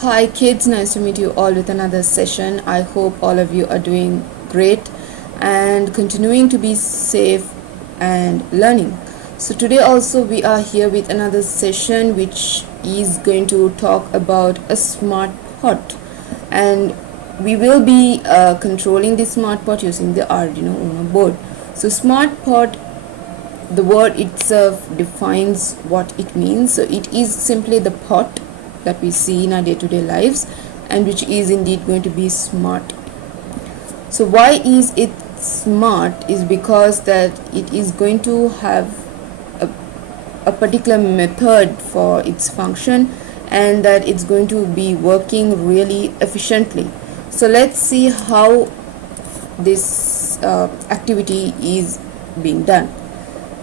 Hi kids, nice to meet you all with another session. I hope all of you are doing great and continuing to be safe and learning. So today also we are here with another session which is going to talk about a smart pot, and we will be controlling the smart pot using the Arduino Uno board. So smart pot, the word itself defines what it means. So it is simply the pot that we see in our day-to-day lives and which is indeed going to be smart. So why is it smart is because that it is going to have a particular method for its function and that it's going to be working really efficiently. So let's see how this activity is being done.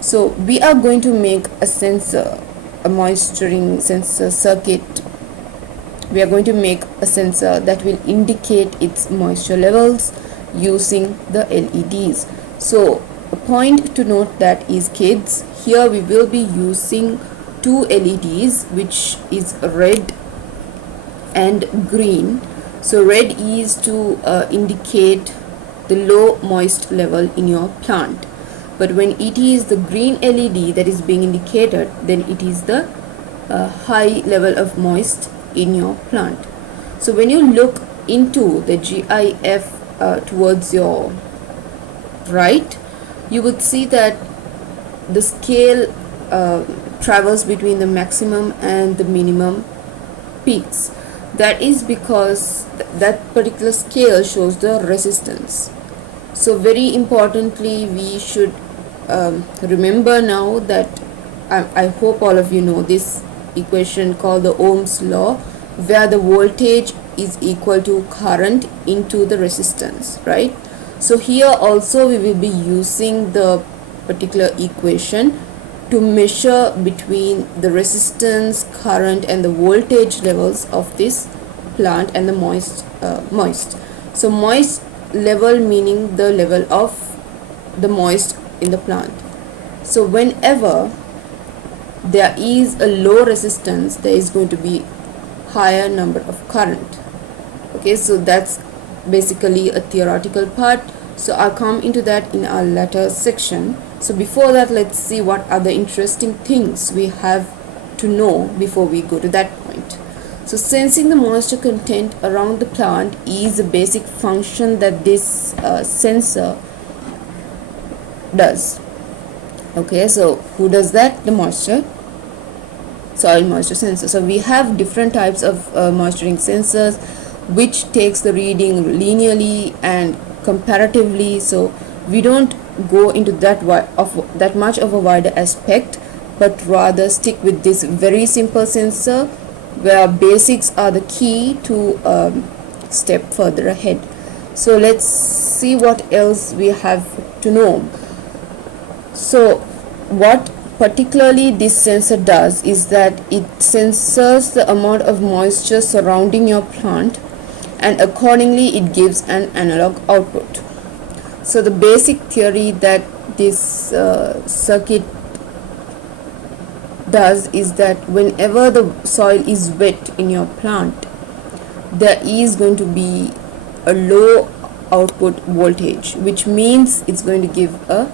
So we are going to make a sensor, a moisturing sensor circuit. We are going to make a sensor that will indicate its moisture levels using the LEDs. So a point to note that is, kids, here we will be using two LEDs, which is red and green. So red is to indicate the low moist level in your plant, but when it is the green LED that is being indicated, then it is the high level of moist in your plant. So when you look into the GIF towards your right, you would see that the scale travels between the maximum and the minimum peaks. That is because that particular scale shows the resistance. So very importantly, we should remember now that I hope all of you know this equation called the Ohm's law, where the voltage is equal to current into the resistance, right? So here also we will be using the particular equation to measure between the resistance, current and the voltage levels of this plant and the moist. So moist level meaning the level of the moist in the plant. So whenever there is a low resistance, there is going to be higher number of current. Okay, so that's basically a theoretical part. So I'll come into that in our later section. So before that, let's see what other interesting things we have to know before we go to that point. So sensing the moisture content around the plant is a basic function that this sensor does. Okay, so who does that? The soil moisture sensor. So we have different types of moisturing sensors which takes the reading linearly and comparatively. So we don't go into that much of a wider aspect, but rather stick with this very simple sensor where basics are the key to step further ahead. So let's see what else we have to know. So what particularly this sensor does is that it sensors the amount of moisture surrounding your plant, and accordingly it gives an analog output. So the basic theory that this circuit does is that whenever the soil is wet in your plant, there is going to be a low output voltage, which means it's going to give a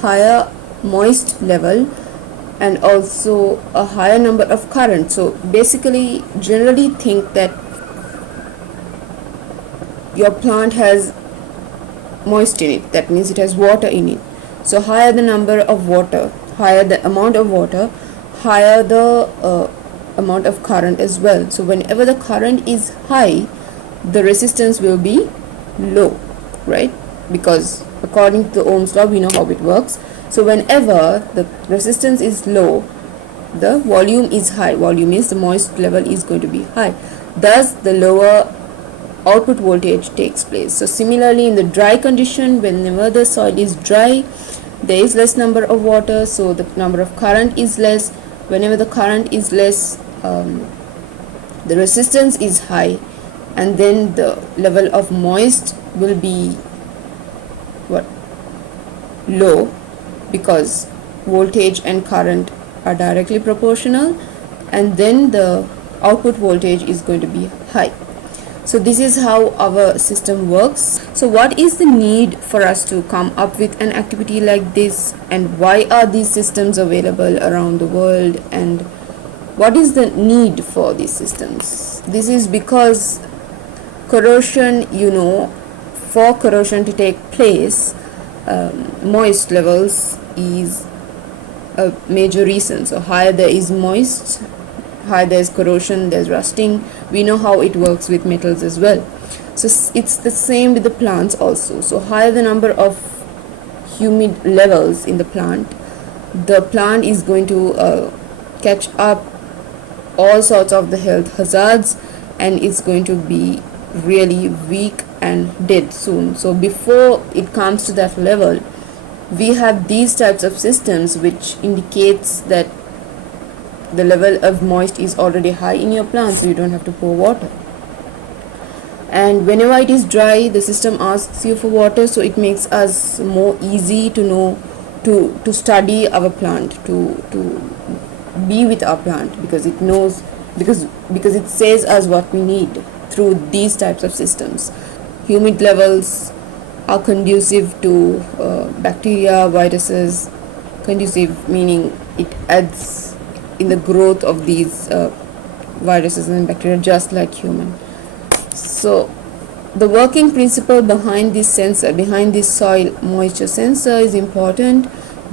higher moist level and also a higher number of current. So basically, generally think that your plant has moist in it, that means it has water in it. So higher the number of water, higher the amount of water, higher the amount of current as well. So whenever the current is high, the resistance will be low, right? Because according to the Ohm's law, we know how it works. So whenever the resistance is low, the volume is high. Volume is the moist level is going to be high. Thus, the lower output voltage takes place. So similarly, in the dry condition, whenever the soil is dry, there is less number of water, so the number of current is less. Whenever the current is less, the resistance is high, and then the level of moist will be low, because voltage and current are directly proportional, and then the output voltage is going to be high. So this is how our system works. So what is the need for us to come up with an activity like this, and why are these systems available around the world, and what is the need for these systems? This is because corrosion, for corrosion to take place, moist levels is a major reason. So higher there is moist, higher there is corrosion, there's rusting. We know how it works with metals as well. So it's the same with the plants also. So higher the number of humid levels in the plant is going to catch up all sorts of the health hazards, and it's going to be really weak and dead soon. So before it comes to that level, we have these types of systems which indicates that the level of moist is already high in your plant, so you don't have to pour water. And whenever it is dry, the system asks you for water, so it makes us more easy to know to study our plant, to be with our plant, because it knows, because it says us what we need through these types of systems. Humid levels are conducive to bacteria, viruses. Conducive meaning it adds in the growth of these viruses and bacteria, just like human. So the working principle behind this sensor, behind this soil moisture sensor, is important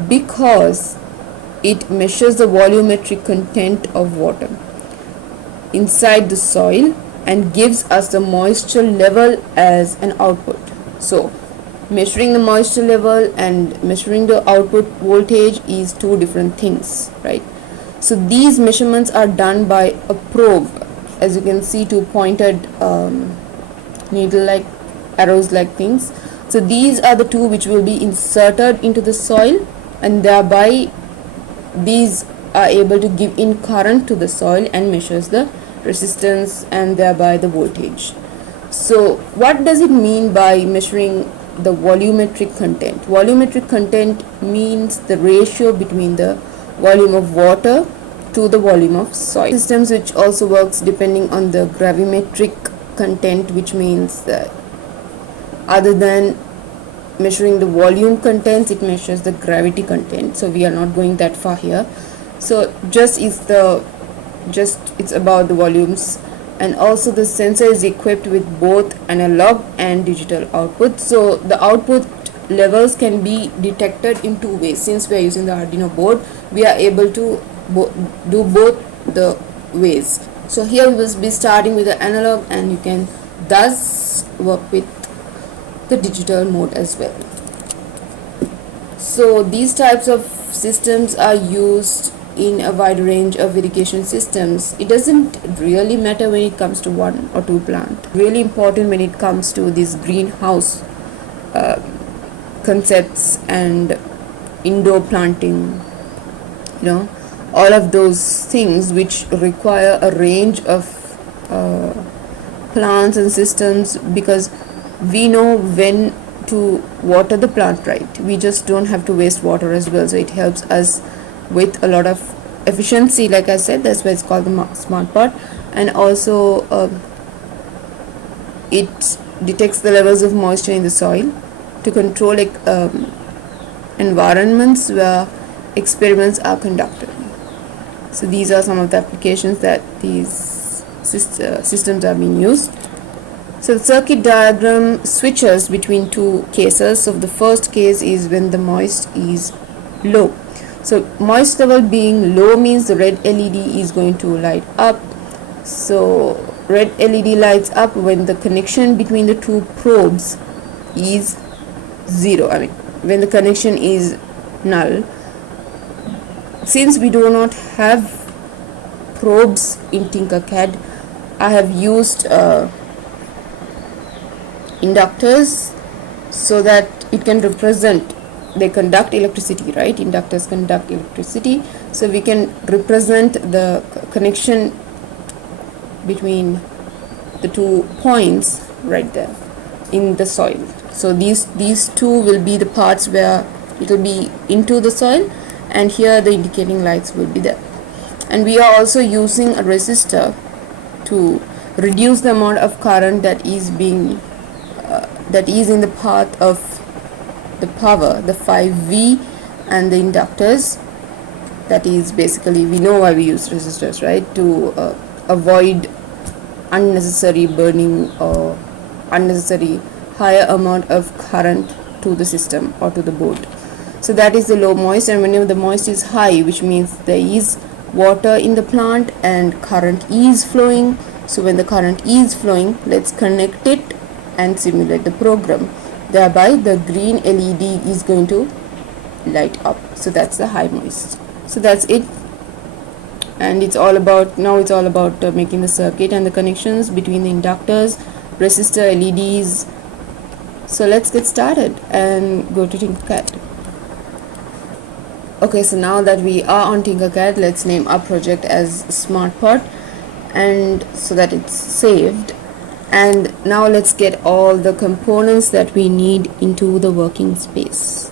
because it measures the volumetric content of water inside the soil and gives us the moisture level as an output. So measuring the moisture level and measuring the output voltage is two different things, right? So these measurements are done by a probe. As you can see, two pointed needle-like, arrows-like things. So these are the two which will be inserted into the soil, and thereby these are able to give in current to the soil and measures the resistance and thereby the voltage. So what does it mean by measuring the volumetric content? Volumetric content means the ratio between the volume of water to the volume of soil. Systems which also works depending on the gravimetric content, which means that other than measuring the volume contents, it measures the gravity content. So we are not going that far here. So it's about the volumes. And also the sensor is equipped with both analog and digital output. So the output levels can be detected in two ways. Since we are using the Arduino board, we are able to do both the ways. So here we will be starting with the analog, and you can thus work with the digital mode as well. So these types of systems are used in a wide range of irrigation systems. It doesn't really matter when it comes to one or two plants. Really important when it comes to these greenhouse concepts and indoor planting, all of those things which require a range of plants and systems, because we know when to water the plant right. We just don't have to waste water as well. So it helps us with a lot of efficiency, like I said. That's why it's called the smart pot. And also it detects the levels of moisture in the soil to control environments where experiments are conducted. So these are some of the applications that these systems are being used. So the circuit diagram switches between two cases. So the first case is when the moist is low. So moist level being low means the red LED is going to light up. So red LED lights up when the connection between the two probes is zero. When the connection is null. Since we do not have probes in Tinkercad, I have used inductors so that it can represent, they conduct electricity, right? Inductors conduct electricity, so we can represent the connection between the 2 points right there in the soil. So these two will be the parts where it will be into the soil, and here the indicating lights will be there. And we are also using a resistor to reduce the amount of current that is in the path of the power, the 5V and the inductors. That is basically, we know why we use resistors, right? To avoid unnecessary burning or unnecessary higher amount of current to the system or to the board. So that is the low moist, and whenever the moist is high, which means there is water in the plant and current is flowing. So when the current is flowing, let's connect it and simulate the program. Thereby the green LED is going to light up. So that's the high moist. So that's it, and it's all about making the circuit and the connections between the inductors, resistor, LEDs. So let's get started and go to Tinkercad. Okay, so now that we are on Tinkercad, let's name our project as SmartPod, and so that it's saved. And now let's get all the components that we need into the working space.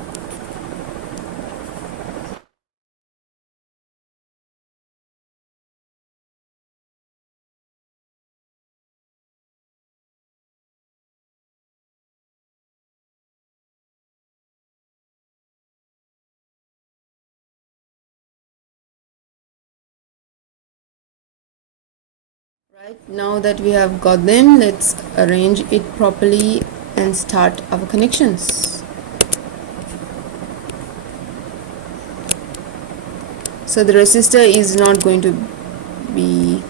Right, now that we have got them, let's arrange it properly and start our connections. So the resistor is not going to be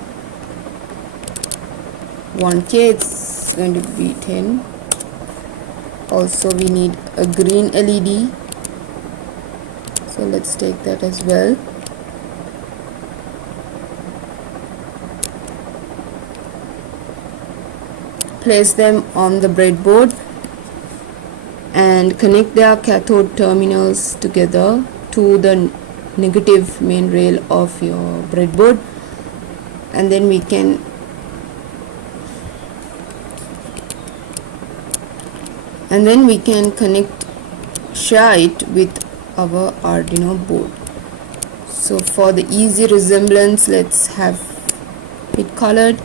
1K, it's going to be 10. Also we need a green LED, so let's take that as well. Place them on the breadboard and connect their cathode terminals together to the negative main rail of your breadboard, and then we can share it with our Arduino board. So for the easy resemblance, let's have it colored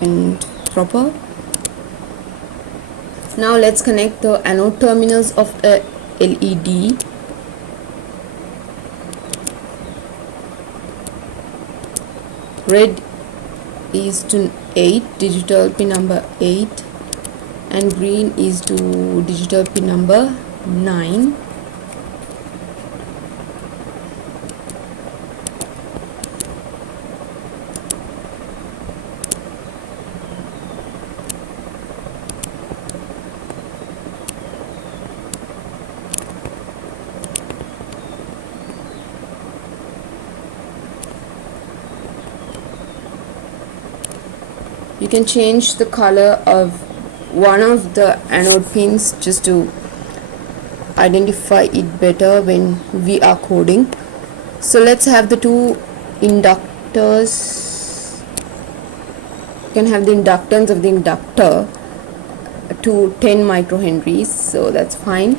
and proper. Now let's connect the anode terminals of the LED. Red is to 8, digital pin number 8, and green is to digital pin number 9. You can change the color of one of the anode pins just to identify it better when we are coding. So let's have the two inductors. You can have the inductance of the inductor to 10 microhenries, so that's fine.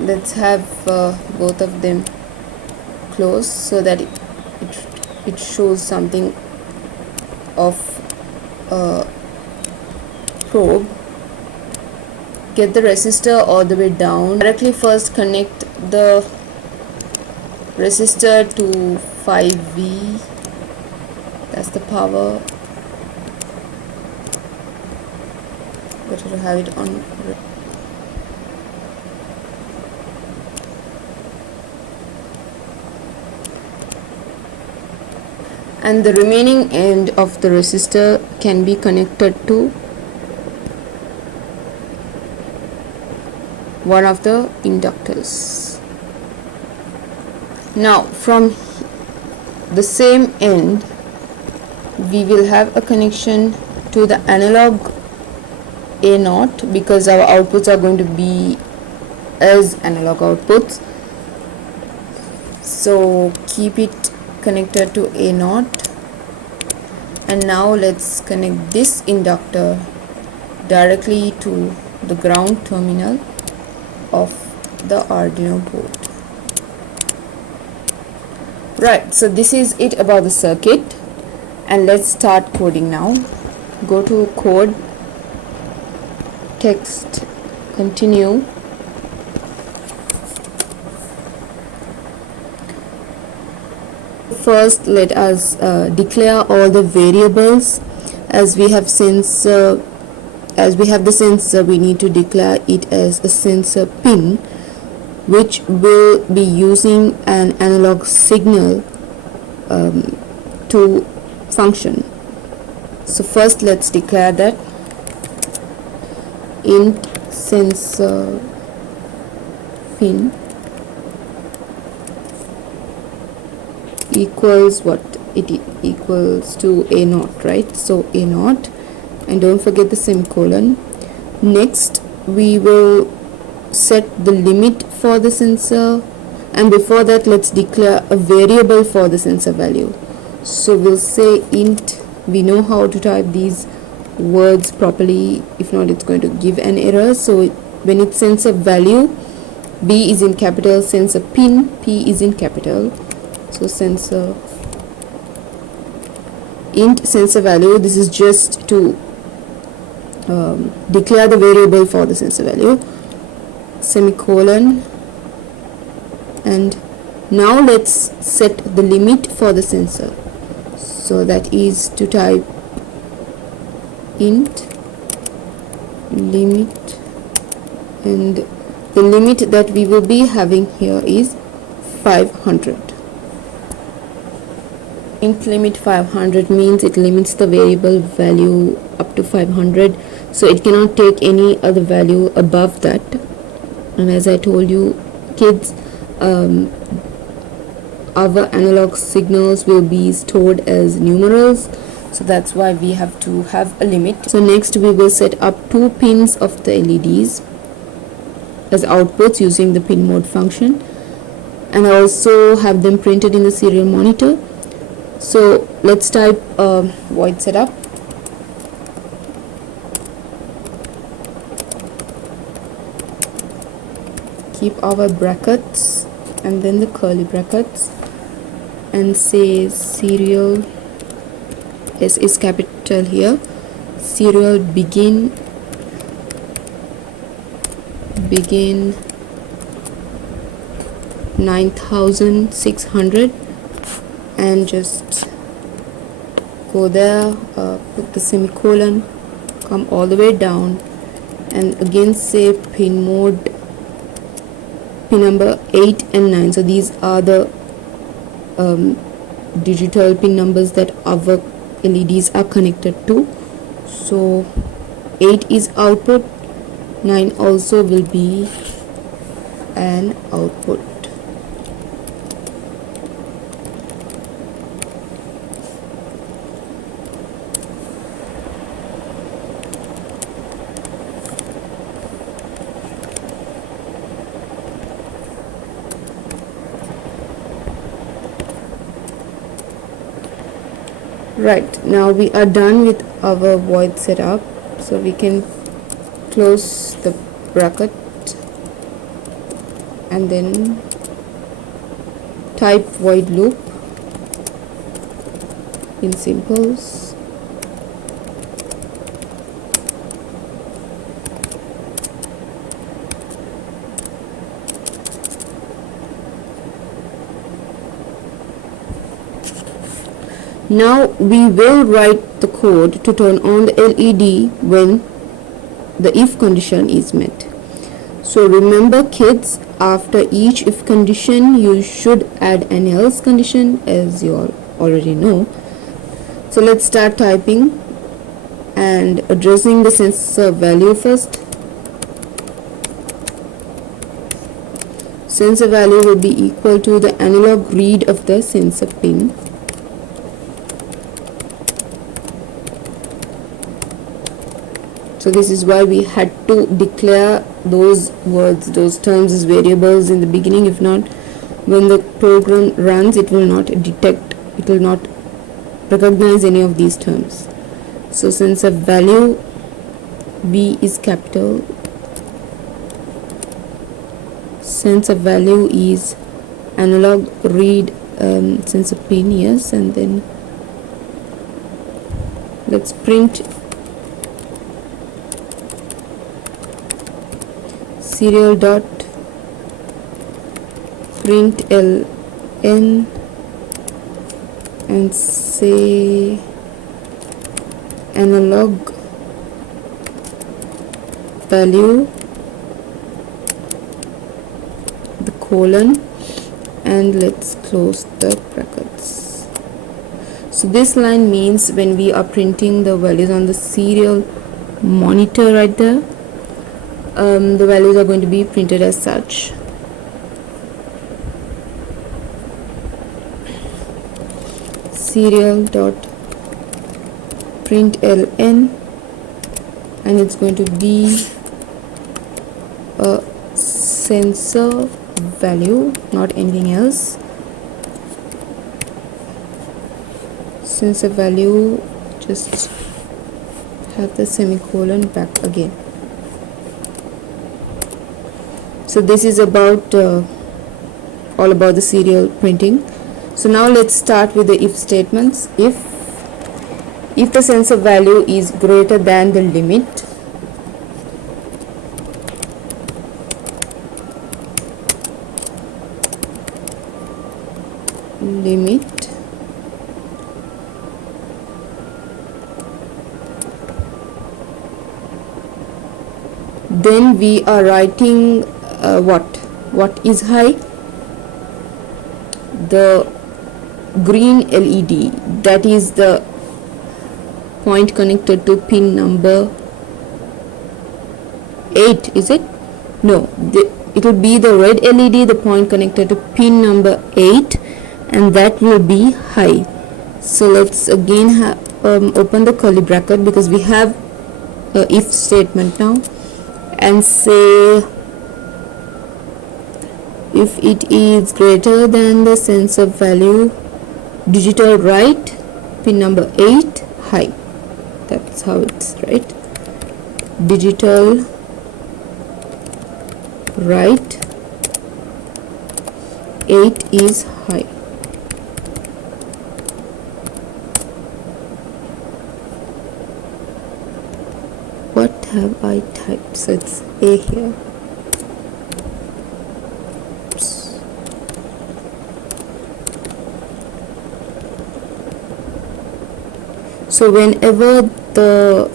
Let's have both of them close so that it shows something of a probe. Get the resistor all the way down. Directly first connect the resistor to 5V, that's the power. Better to have it on. And the remaining end of the resistor can be connected to one of the inductors. Now from the same end we will have a connection to the analog A0, because our outputs are going to be as analog outputs. So keep it connected to A0, and now let's connect this inductor directly to the ground terminal of the Arduino board. Right, so this is it about the circuit, and let's start coding now. Go to code, text, continue. First, let us declare all the variables. As we have the sensor, we need to declare it as a sensor pin, which will be using an analog signal to function. So first, let's declare that int sensor pin equals what? It equals to a naught, right? So a naught, and don't forget the semicolon. Next, we will set the limit for the sensor, and before that, let's declare a variable for the sensor value. So we'll say int. We know how to type these words properly, if not it's going to give an error. So when it's sensor value, B is in capital, sensor pin, P is in capital. So sensor int sensor value, this is just to declare the variable for the sensor value, semicolon, and now let's set the limit for the sensor. So that is to type int limit, and the limit that we will be having here is 500. Int limit 500 means it limits the variable value up to 500, so it cannot take any other value above that. And as I told you, kids, our analog signals will be stored as numerals, so that's why we have to have a limit. So next we will set up 2 pins of the LEDs as outputs using the pin mode function, and also have them printed in the serial monitor. So let's type void setup, keep our brackets and then the curly brackets, and say serial, S is capital here, serial begin 9600, and just go there, put the semicolon, come all the way down, and again say pin mode, pin number 8 and 9. So these are the digital pin numbers that our LEDs are connected to. So 8 is output, 9 also will be an output. Right, now we are done with our void setup, so we can close the bracket and then type void loop in simples. Now we will write the code to turn on the LED when the if condition is met. So remember kids, after each if condition you should add an else condition, as you all already know. So let's start typing and addressing the sensor value first. Sensor value will be equal to the analog read of the sensor pin. So this is why we had to declare those words, those terms as variables in the beginning. If not, when the program runs, it will not detect, it will not recognize any of these terms. So sensor value, V is capital, sensor value is analog read sensor pin, yes, and then let's print serial dot print ln and say analog value, the colon, and let's close the brackets. So this line means when we are printing the values on the serial monitor right there, the values are going to be printed as such. Serial dot print ln, and it's going to be a sensor value, not anything else. Sensor value, just have the semicolon back again. So this is about all about the serial printing. So now let's start with the if statements. If the sensor value is greater than the limit, then we are writing what is high? The green LED, that is the point connected to pin number 8, is it? No, it will be the red LED, the point connected to pin number 8, and that will be high. So let's again open the curly bracket, because we have a if statement now, and say if it is greater than the sensor value digital write pin number 8 high. That's how it's right. Digital write 8 is high. What have I typed? So it's A here. Oops. So whenever the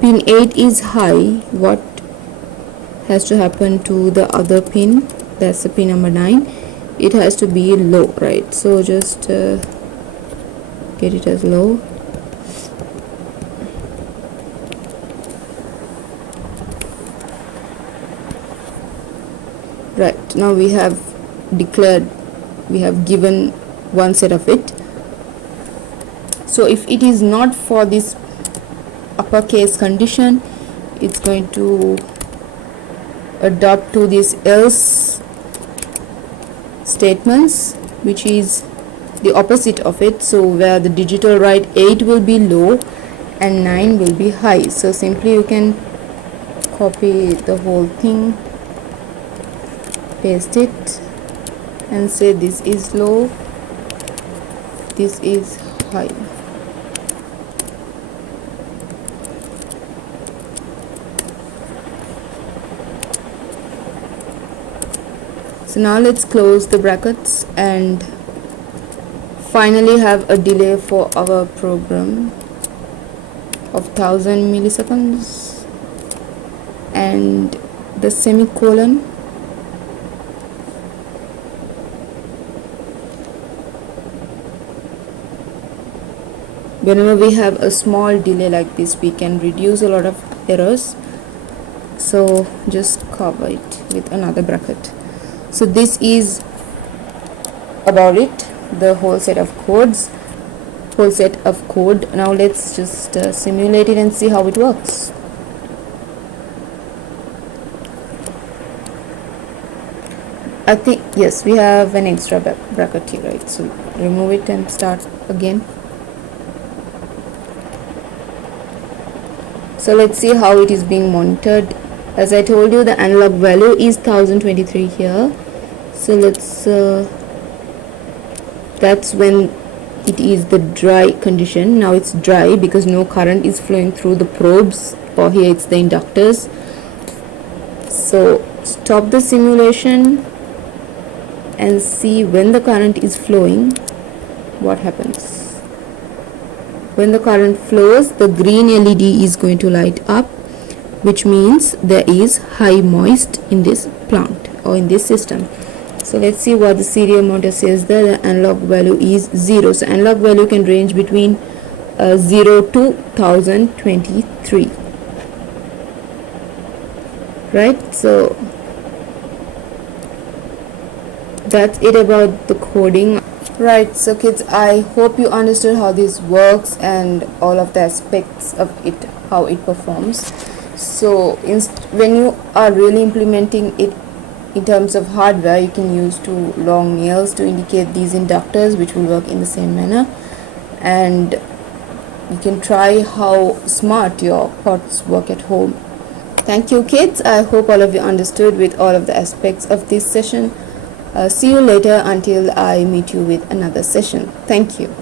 pin 8 is high, what has to happen to the other pin? That's the pin number 9. It has to be low, right? So just get it as low. Right, now we have declared, we have given one set of it. So if it is not for this uppercase condition, it's going to adopt to this else statements, which is the opposite of it. So where the digital write 8 will be low and 9 will be high. So simply you can copy the whole thing, paste it, and say this is low, this is high. So now let's close the brackets and finally have a delay for our program of 1000 milliseconds and the semicolon. Whenever we have a small delay like this, we can reduce a lot of errors. So just cover it with another bracket. So this is about it, the whole set of codes, whole set of code. Now let's just simulate it and see how it works. I think, yes, we have an extra bracket here, right? So remove it and start again. So let's see how it is being monitored. As I told you, the analog value is 1023 here. So let's that's when it is the dry condition. Now it's dry because no current is flowing through the probes, or here it's the inductors. So stop the simulation and see when the current is flowing what happens. When the current flows, the green LED is going to light up, which means there is high moist in this plant or in this system. So let's see what the serial motor says there. The analog value is 0. So analog value can range between 0 to 1023. Right, so that's it about the coding. Right, so kids, I hope you understood how this works and all of the aspects of it, how it performs. So when you are really implementing it in terms of hardware, you can use two long nails to indicate these inductors, which will work in the same manner, and you can try how smart your pots work at home. Thank you, kids. I hope all of you understood with all of the aspects of this session. See you later until I meet you with another session. Thank you.